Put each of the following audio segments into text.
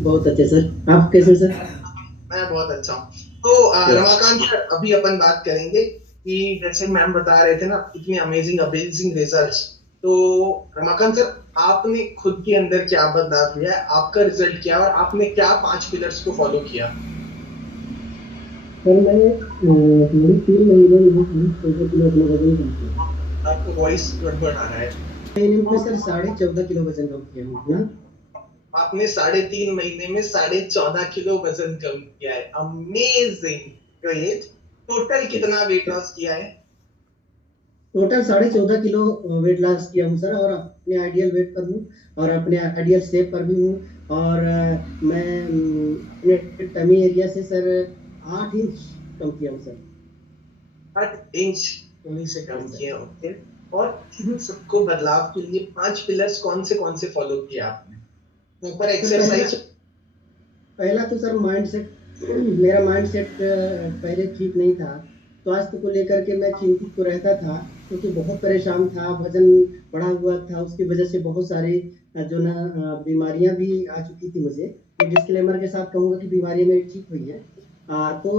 बहुत अच्छे सर। आप कैसे सर? मैं बहुत अच्छा हूँ। तो यस। रमाकांत सर, अभी अपन बात करेंगे कि जैसे मैम बता रहे थे ना, इतने अमेजिंग अमेजिंग रिजल्ट्स। तो रमाकांत सर, आपने खुद के अंदर क्या बदलाव लिया है, आपका रिजल्ट क्या है, और आपने क्या 5 पिलर्स को फॉलो किया? सर मैं साढ़े 3 महीने में 14 किलो अपना वजन कम किया। आपका वॉइस गड़बड़ आ रहा है। महीने में सर 14.5 किलो वजन कम किया हूँ अपना। आपने 3.5 महीने में 14.5 किलो वजन कम किया है। Amazing, great. टोटल कितना वेट लॉस किया है? टोटल 14.5 किलो वेट लॉस किया हूँ सर, और अपने आइडियल वेट पर हूँ, और अपने आइडियल शेप पर भी हूँ। और मैं अपने टमी एरिया से सर 8 इंच कम किया हूँ सर। 8 इंच उन्हीं से कम यस सर। किए होते। और इन सबको बदलाव के लिए 5 पिलर्स कौन से फॉलो किया आपने? ऊपर सर पहला एक्सरसाइज। पहला तो सर माइंड सेट। मेरा माइंड सेट पहले ठीक नहीं था। स्वास्थ्य को लेकर के मैं चिंतित तो रहता था, क्योंकि बहुत परेशान था, वजन बढ़ा हुआ था, उसकी वजह से बहुत सारी जो ना बीमारियां भी आ चुकी थी मुझे। मैं डिस्क्लेमर के साथ कहूंगा कि बीमारियां मेरी ठीक हुई है। तो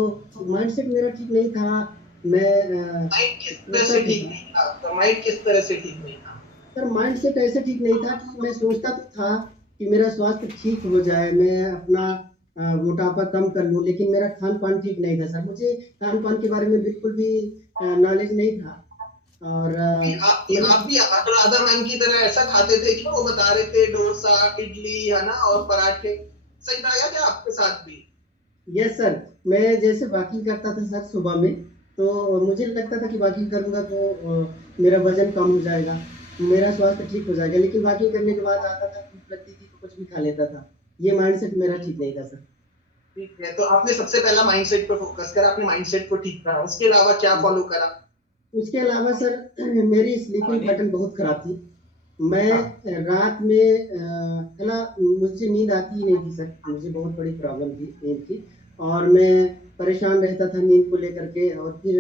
माइंड सेट मेरा ठीक नहीं था। मैं माइंड किस तरह सोचता से तो ठीक था। नहीं था आपका? माइंड किस तरह से ठीक नहीं था? सर माइंड सेट ऐसे ठीक नहीं था कि मैं सोचता तो था कि मेरा स्वास्थ्य ठीक हो जाए, मैं अपना मोटापा कम कर लूं, लेकिन मेरा खान पान ठीक नहीं था सर। मुझे खान पान के बारे में बिल्कुल भी नॉलेज नहीं था। और मेरे आप भी राधा मैम की तरह ऐसा खाते थे क्या? वो बता रहे थे डोसा, इडली, है ना, और पराठे। सही था क्या आपके साथ भी? Yes sir. मैं जैसे वॉकिंग करता था सर सुबह में, तो मुझे लगता था कि वॉकिंग करूंगा तो मेरा वजन कम हो जाएगा, मेरा स्वास्थ्य ठीक हो जाएगा। लेकिन वॉकिंग करने के बाद आता था, भूख लगती थी तो कुछ भी खा लेता था। ये माइंड सेट मेरा ठीक नहीं था सर। ठीक है, तो आपने सबसे पहला माइंडसेट पे फोकस करा, आपने माइंडसेट को ठीक करा, उसके अलावा क्या फॉलो करा? उसके अलावा सर मेरी स्लीपिंग पैटर्न बहुत खराब थी। मैं हाँ। रात में है ना, मुझे नींद आती ही नहीं थी सर। मुझे बहुत बड़ी प्रॉब्लम थी नींद की, और मैं परेशान रहता था नींद को लेकर के। और फिर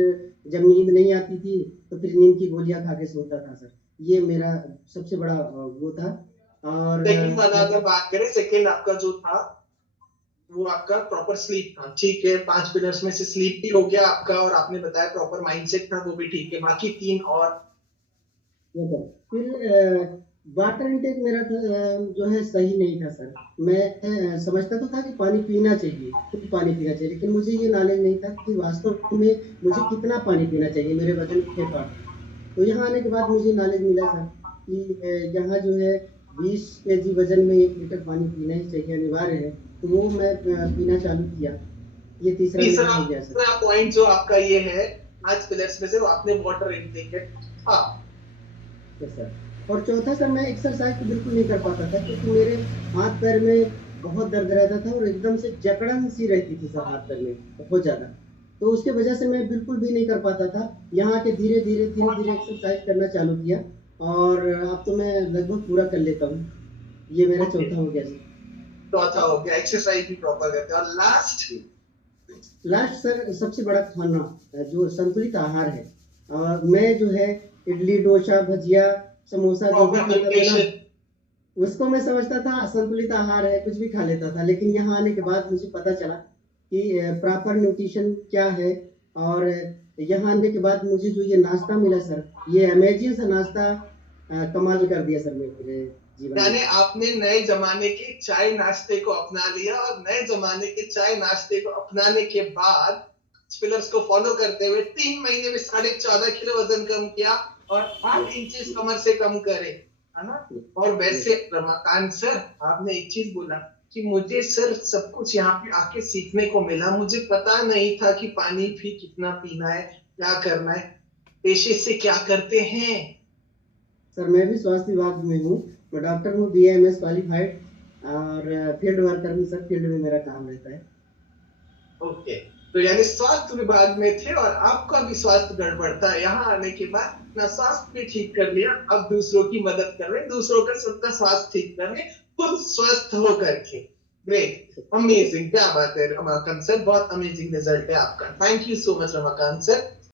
जब नींद नहीं आती थी तो फिर नींद की गोलियां खा के सोता था सर। ये मेरा सबसे बड़ा वो था। और सेकंड वाला अगर बात करें, सेकंड आपका जो था, वो आपका प्रॉपर स्लीप था। ठीक है, 5 पिलर्स में से स्लीप भी हो गया आपका, और आपने बताया प्रॉपर माइंडसेट था, वो भी ठीक है। बाकी तीन और? ये तो फिर वाटर इनटेक मेरा जो है सही नहीं था सर। मैं समझता तो था कि पानी पीना चाहिए, खूब पानी पीना चाहिए, लेकिन मुझे ये नॉलेज नहीं था कि वास्तव में मुझे कितना पानी पीना चाहिए मेरे वजन के अकॉर्डिंग। तो यहाँ आने के बाद मुझे नॉलेज मिला सर कि यहाँ जो है 20 केजी वजन में 1 लीटर पानी पीना ही चाहिए, अनिवार्य है। तो वो मैं पीना चालू किया। ये तीसरा मेरा तीसरा हो गया सर। तीसरा पॉइंट जो आपका ये है 5 पिलर्स में से, वो आपने वाटर इनटेक है। हाँ। Yes sir. और चौथा सर, मैं एक्सरसाइज तो बिल्कुल नहीं कर पाता था, क्योंकि मेरे हाथ पैर में बहुत दर्द रहता था, और एकदम से जकड़न सी रहती थी सर हाथ पैर में, बहुत ज्यादा। तो उसके वजह से मैं बिल्कुल भी नहीं कर पाता था। यहाँ के धीरे धीरे एक्सरसाइज करना चालू किया, और अब तो मैं लगभग पूरा कर लेता हूँ। ये मेरा ओके, चौथा हो गया सर। चौथा हो गया, एक्सरसाइज भी प्रॉपर करते हैं। और लास्ट? लास्ट सर, सबसे बड़ा खाना जो संतुलित आहार है। और मैं जो है इडली डोसा भजिया समोसा जो भी प्रॉपर खाता था ना, न्यूट्रिशन। उसको मैं समझता था संतुलित आहार है, कुछ भी खा लेता था। लेकिन यहाँ आने के बाद मुझे पता चला कि प्रॉपर न्यूट्रिशन क्या है। और यहाँ आने के बाद मुझे जो ये नाश्ता मिला सर, ये अमेजिंग सा नाश्ता कमाल कर दिया सर मेरे जीवन में। यानी आपने नए जमाने के चाय नाश्ते को अपना लिया, और नए जमाने के चाय नाश्ते को अपनाने के बाद पिलर्स को फॉलो करते हुए 3 महीने में 14.5 किलो वजन कम किया, और 8 इंचेस कमर से कम करे, है ना? और वैसे रमाकांत सर, आपने एक चीज बोला कि मुझे सर सब कुछ यहाँ पे आके सीखने को मिला, मुझे पता नहीं था कि पानी भी कितना पीना है, क्या करना है, पेशे से क्या करते हैं। सर मैं भी स्वास्थ्य विभाग में हूँ। मैं डॉक्टर हूँ, BAMS क्वालिफाइड, और फील्ड वर्कर हूँ सर। फील्ड में मेरा काम रहता है। ओके, तो यानी स्वास्थ्य विभाग में थे, और आपका भी स्वास्थ्य गड़बड़ था। यहाँ आने के बाद अपना स्वास्थ्य भी ठीक कर लिया, अब दूसरों की मदद कर रहे हैं, दूसरों का सबका स्वास्थ्य ठीक कर रहे हैं, खुद स्वस्थ होकर के। ग्रेट, अमेजिंग, क्या बात है रमाकांत सर, बहुत अमेजिंग रिजल्ट है आपका। Thank you so much Ramakant sir.